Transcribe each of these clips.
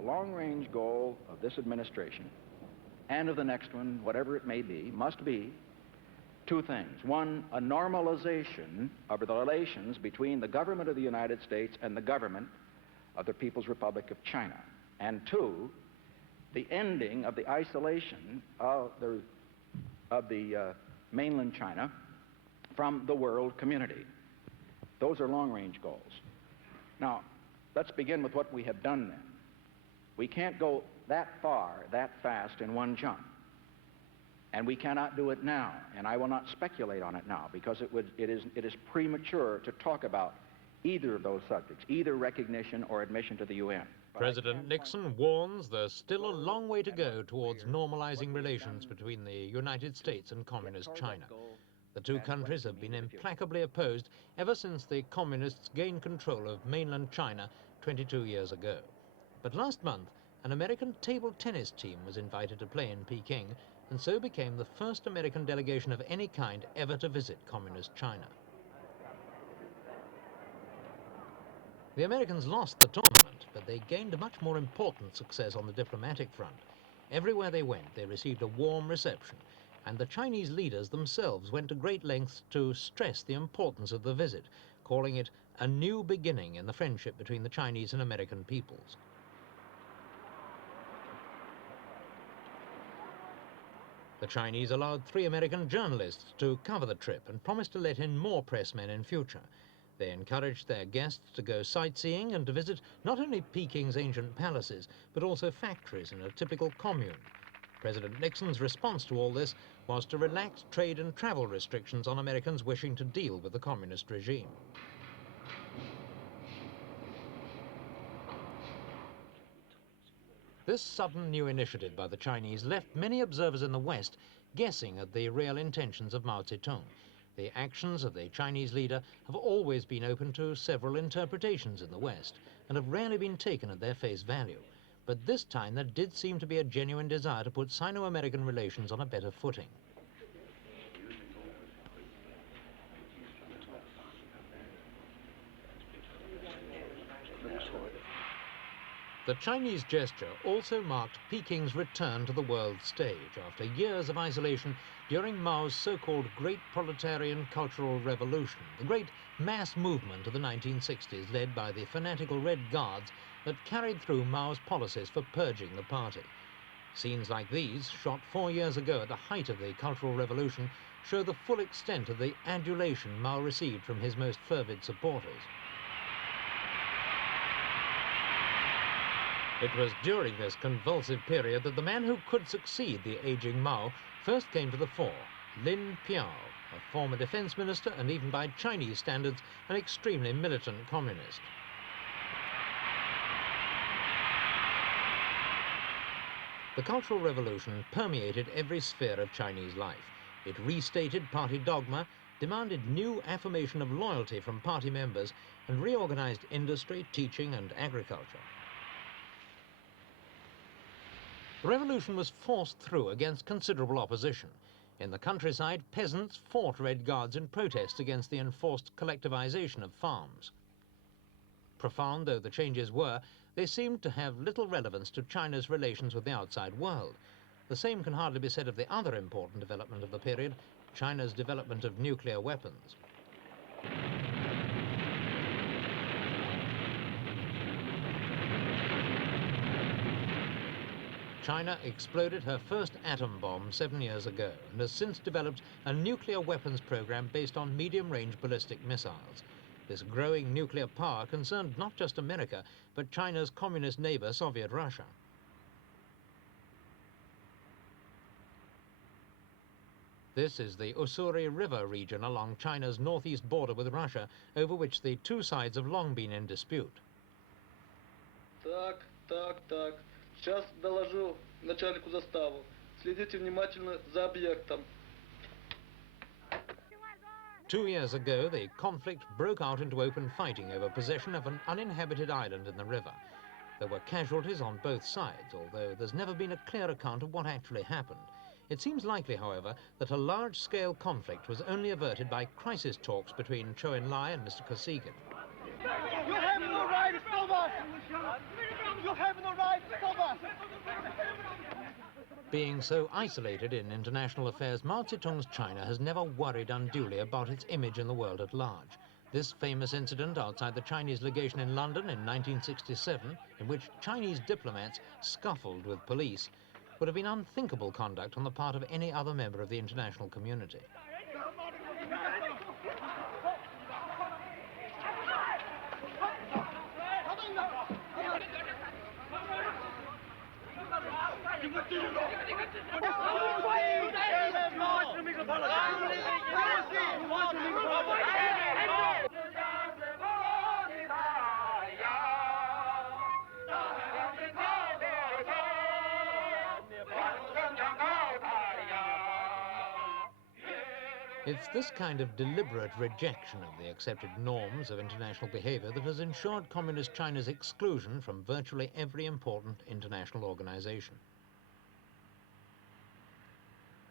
the long-range goal of this administration and of the next one, whatever it may be, must be two things. One, a normalization of the relations between the government of the United States and the government of the People's Republic of China. And two, the ending of the isolation of the mainland China from the world community. Those are long-range goals. Now, let's begin with what we have done then. We can't go that far, that fast in one jump. And we cannot do it now, and I will not speculate on it now, because it is premature to talk about either of those subjects, either recognition or admission to the UN. President Nixon warns there's still a long way to go towards normalizing relations between the United States and Communist China. The two countries have been implacably opposed ever since the Communists gained control of mainland China 22 years ago. But last month, an American table tennis team was invited to play in Peking, and so became the first American delegation of any kind ever to visit Communist China. The Americans lost the tournament, but they gained a much more important success on the diplomatic front. Everywhere they went, they received a warm reception, and the Chinese leaders themselves went to great lengths to stress the importance of the visit, calling it a new beginning in the friendship between the Chinese and American peoples. The Chinese allowed 3 American journalists to cover the trip and promised to let in more pressmen in future. They encouraged their guests to go sightseeing and to visit not only Peking's ancient palaces, but also factories in a typical commune. President Nixon's response to all this was to relax trade and travel restrictions on Americans wishing to deal with the communist regime. This sudden new initiative by the Chinese left many observers in the West guessing at the real intentions of Mao Zedong. The actions of the Chinese leader have always been open to several interpretations in the West and have rarely been taken at their face value. But this time there did seem to be a genuine desire to put Sino-American relations on a better footing. The Chinese gesture also marked Peking's return to the world stage after years of isolation during Mao's so-called Great Proletarian Cultural Revolution, the great mass movement of the 1960s led by the fanatical Red Guards that carried through Mao's policies for purging the party. Scenes like these, shot 4 years ago at the height of the Cultural Revolution, show the full extent of the adulation Mao received from his most fervid supporters. It was during this convulsive period that the man who could succeed the aging Mao first came to the fore, Lin Piao, a former defense minister and even by Chinese standards an extremely militant communist. The Cultural Revolution permeated every sphere of Chinese life. It restated party dogma, demanded new affirmation of loyalty from party members, and reorganized industry, teaching, and agriculture. The revolution was forced through against considerable opposition. In the countryside, peasants fought Red Guards in protest against the enforced collectivization of farms. Profound though the changes were, they seemed to have little relevance to China's relations with the outside world. The same can hardly be said of the other important development of the period, China's development of nuclear weapons. China exploded her first atom bomb 7 years ago and has since developed a nuclear weapons program based on medium-range ballistic missiles. This growing nuclear power concerned not just America, but China's communist neighbor, Soviet Russia. This is the Ussuri River region along China's northeast border with Russia, over which the two sides have long been in dispute. Так. Сейчас доложу начальнику заставы. Следите внимательно за объектом. 2 years ago, the conflict broke out into open fighting over possession of an uninhabited island in the river. There were casualties on both sides, although there's never been a clear account of what actually happened. It seems likely, however, that a large-scale conflict was only averted by crisis talks between Chou En-lai and Mr. Kosygin. You have no right to stop us! You have no right! Being so isolated in international affairs, Mao Zedong's China has never worried unduly about its image in the world at large. This famous incident outside the Chinese legation in London in 1967, in which Chinese diplomats scuffled with police, would have been unthinkable conduct on the part of any other member of the international community. It's this kind of deliberate rejection of the accepted norms of international behavior that has ensured Communist China's exclusion from virtually every important international organization.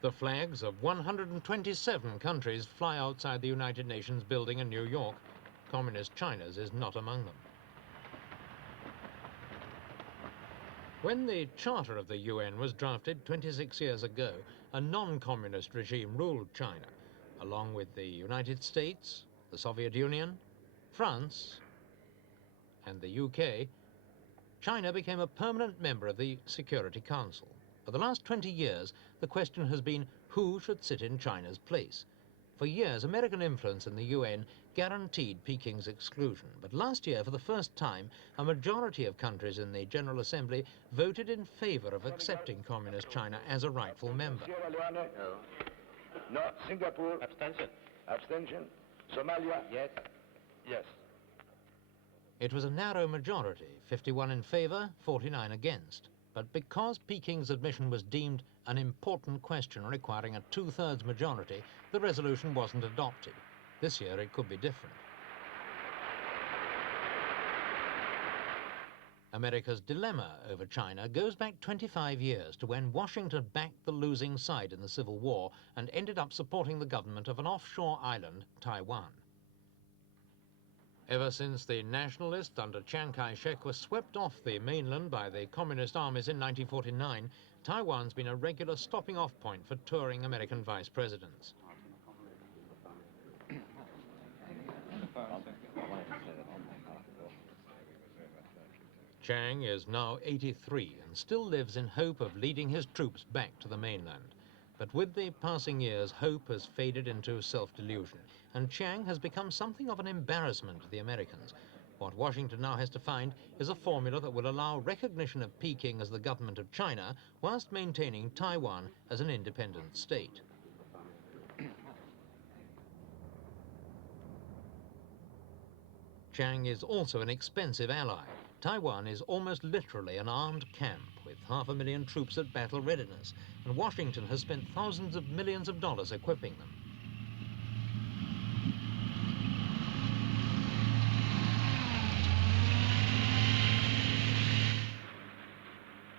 The flags of 127 countries fly outside the United Nations building in New York. Communist China's is not among them. When the Charter of the UN was drafted 26 years ago, a non-communist regime ruled China, along with the United States, the Soviet Union, France, and the UK. China became a permanent member of the Security Council. For the last 20 years, the question has been who should sit in China's place. For years, American influence in the UN guaranteed Peking's exclusion. But last year, for the first time, a majority of countries in the General Assembly voted in favor of accepting Communist China as a rightful member. No. Singapore. Abstention. Abstention. Somalia. Yes. Yes. It was a narrow majority, 51 in favor, 49 against. But because Peking's admission was deemed an important question requiring a two-thirds majority, the resolution wasn't adopted. This year it could be different. America's dilemma over China goes back 25 years to when Washington backed the losing side in the Civil War and ended up supporting the government of an offshore island, Taiwan. Ever since the nationalists under Chiang Kai-shek were swept off the mainland by the communist armies in 1949, Taiwan's been a regular stopping-off point for touring American vice presidents. Chiang is now 83 and still lives in hope of leading his troops back to the mainland. But with the passing years, hope has faded into self-delusion, and Chiang has become something of an embarrassment to the Americans. What Washington now has to find is a formula that will allow recognition of Peking as the government of China, whilst maintaining Taiwan as an independent state. Chiang is also an expensive ally. Taiwan is almost literally an armed camp with 500,000 troops at battle readiness, and Washington has spent thousands of millions of dollars equipping them.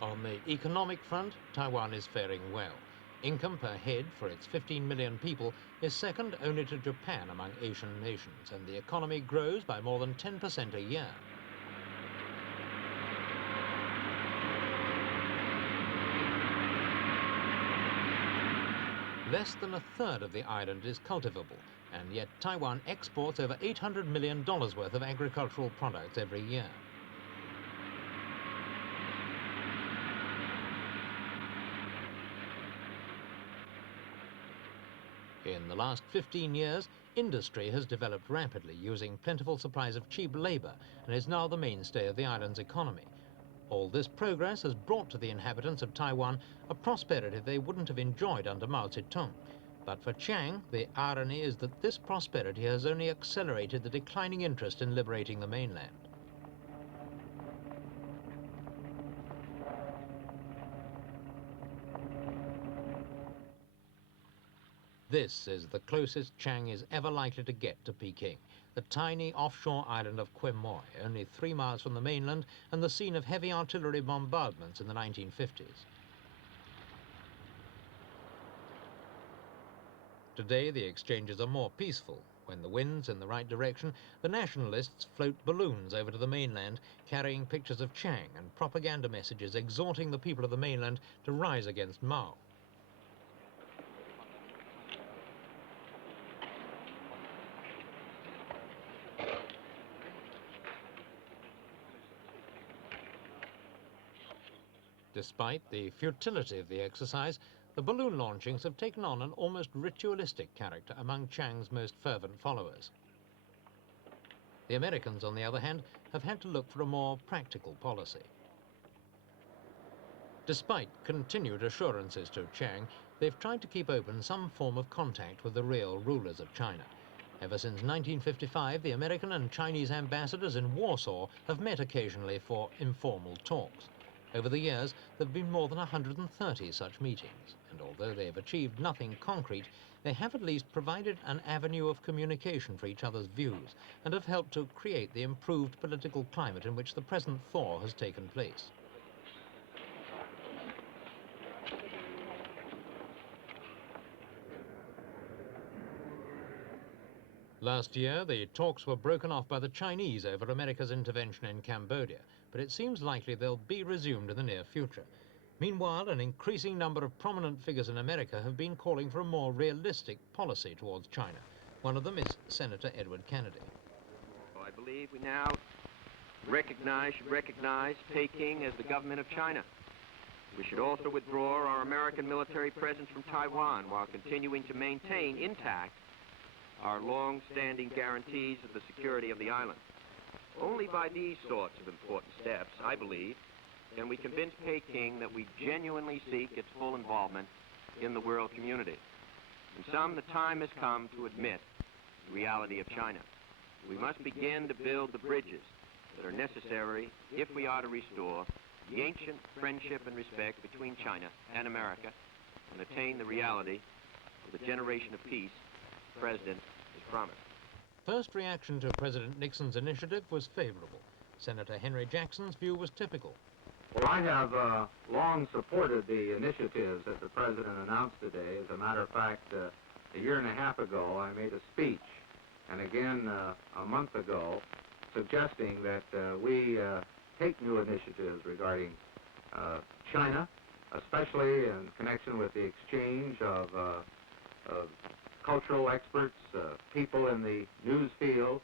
On the economic front, Taiwan is faring well. Income per head for its 15 million people is second only to Japan among Asian nations, and the economy grows by more than 10% a year. Less than a third of the island is cultivable, and yet Taiwan exports over $800 million worth of agricultural products every year. In the last 15 years, industry has developed rapidly, using plentiful supplies of cheap labor, and is now the mainstay of the island's economy. All this progress has brought to the inhabitants of Taiwan a prosperity they wouldn't have enjoyed under Mao Zedong. But for Chiang, the irony is that this prosperity has only accelerated the declining interest in liberating the mainland. This is the closest Chiang is ever likely to get to Peking, the tiny offshore island of Quemoy, only 3 miles from the mainland and the scene of heavy artillery bombardments in the 1950s. Today the exchanges are more peaceful. When the wind's in the right direction, the nationalists float balloons over to the mainland, carrying pictures of Chiang and propaganda messages exhorting the people of the mainland to rise against Mao. Despite the futility of the exercise, the balloon launchings have taken on an almost ritualistic character among Chiang's most fervent followers. The Americans, on the other hand, have had to look for a more practical policy. Despite continued assurances to Chiang, they've tried to keep open some form of contact with the real rulers of China. Ever since 1955, the American and Chinese ambassadors in Warsaw have met occasionally for informal talks. Over the years, there have been more than 130 such meetings, and although they have achieved nothing concrete, they have at least provided an avenue of communication for each other's views and have helped to create the improved political climate in which the present thaw has taken place. Last year, the talks were broken off by the Chinese over America's intervention in Cambodia, but it seems likely they'll be resumed in the near future. Meanwhile, an increasing number of prominent figures in America have been calling for a more realistic policy towards China. One of them is Senator Edward Kennedy. Well, I believe we now should recognize Peking as the government of China. We should also withdraw our American military presence from Taiwan while continuing to maintain intact our long-standing guarantees of the security of the island. Only by these sorts of important steps, I believe, can we convince Peking that we genuinely seek its full involvement in the world community. In sum, the time has come to admit the reality of China. We must begin to build the bridges that are necessary if we are to restore the ancient friendship and respect between China and America and attain the reality of the generation of peace the President has promised. First reaction to President Nixon's initiative was favorable. Senator Henry Jackson's view was typical. Well, I have long supported the initiatives that the President announced today. As a matter of fact, a year and a half ago, I made a speech, and again a month ago, suggesting that we take new initiatives regarding China, especially in connection with the exchange of cultural experts, people in the news field,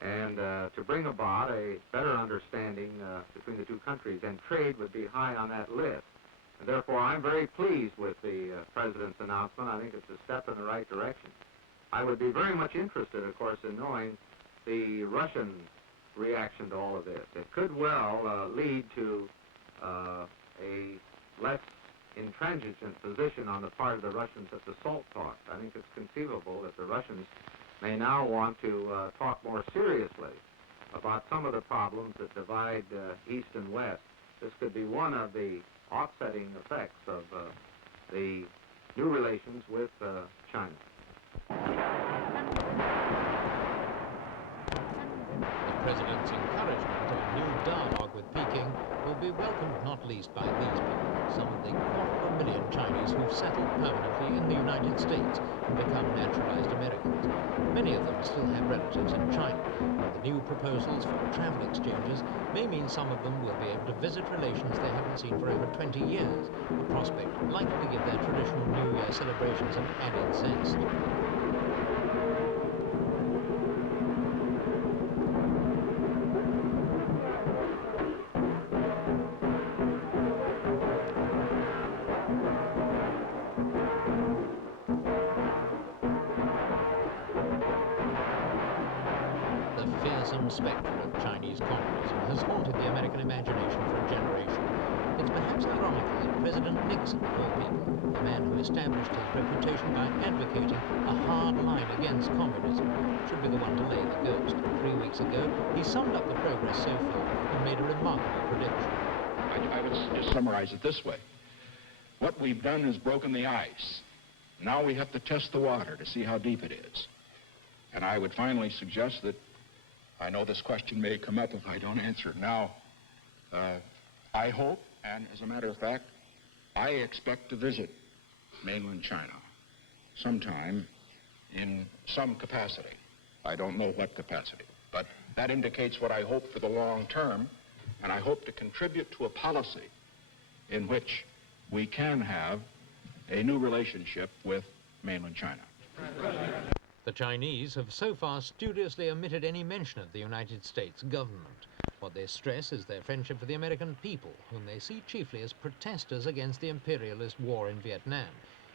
and to bring about a better understanding between the two countries, and trade would be high on that list. And therefore, I'm very pleased with the President's announcement. I think it's a step in the right direction. I would be very much interested, of course, in knowing the Russian reaction to all of this. It could well lead to a less intransigent position on the part of the Russians at the SALT talks. I think it's conceivable that the Russians may now want to talk more seriously about some of the problems that divide East and West. This could be one of the offsetting effects of the new relations with China. The President's encouragement of a new dialogue with Peking will be welcomed not least by these people, some of the 250,000 Chinese who've settled permanently in the United States and become naturalized Americans. Many of them still have relatives in China, and the new proposals for travel exchanges may mean some of them will be able to visit relations they haven't seen for over 20 years, a prospect likely to give their traditional New Year celebrations an added zest. Spectre of Chinese communism has haunted the American imagination for a generation. It's perhaps ironical that President Nixon, of all people, the man who established his reputation by advocating a hard line against communism, should be the one to lay the ghost. 3 weeks ago, he summed up the progress so far and made a remarkable prediction. I would just summarize it this way. What we've done is broken the ice. Now we have to test the water to see how deep it is. And I would finally suggest that I know this question may come up if I don't answer it now. I hope, and as a matter of fact, I expect to visit mainland China sometime in some capacity. I don't know what capacity, but that indicates what I hope for the long term, and I hope to contribute to a policy in which we can have a new relationship with mainland China. The Chinese have so far studiously omitted any mention of the United States government. What they stress is their friendship for the American people, whom they see chiefly as protesters against the imperialist war in Vietnam.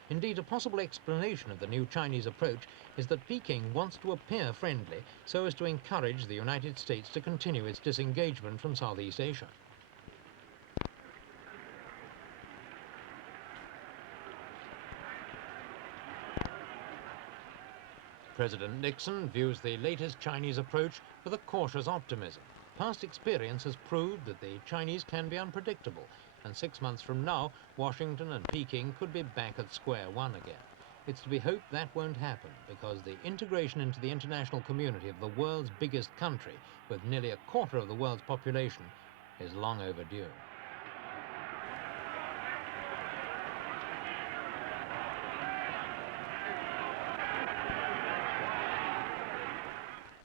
Indeed, a possible explanation of the new Chinese approach is that Peking wants to appear friendly so as to encourage the United States to continue its disengagement from Southeast Asia. President Nixon views the latest Chinese approach with a cautious optimism. Past experience has proved that the Chinese can be unpredictable, and 6 months from now, Washington and Peking could be back at square one again. It's to be hoped that won't happen, because the integration into the international community of the world's biggest country, with nearly a quarter of the world's population, is long overdue.